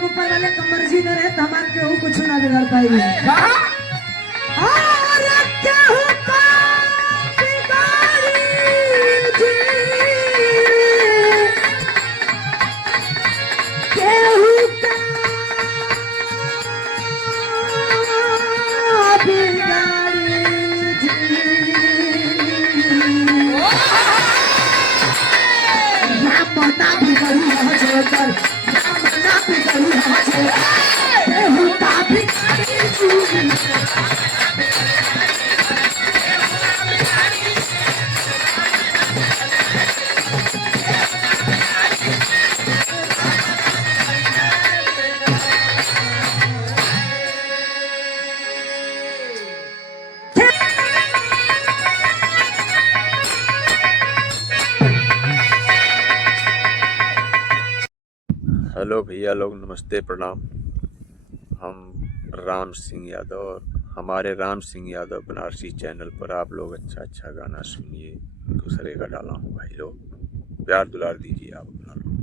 मालिक ऊपर वाले का मर्जी न रहे तो हमारे केहू कुछ ना बिगड़ पाएगी। और केहू का बिगाड़ी जी, केहू का बिगाड़ी जी। राम ना बिगड़ी है जोकर, राम ना बिगड़ी है जोकर, केहू का बिगाड़ी जी। हेलो भैया लोग, नमस्ते, प्रणाम। हम राम सिंह यादव और हमारे राम सिंह यादव बनारसी चैनल पर आप लोग अच्छा अच्छा गाना सुनिए। दूसरे का डाला हूँ भाई लोग, प्यार दुलार दीजिए आप अपना लोग।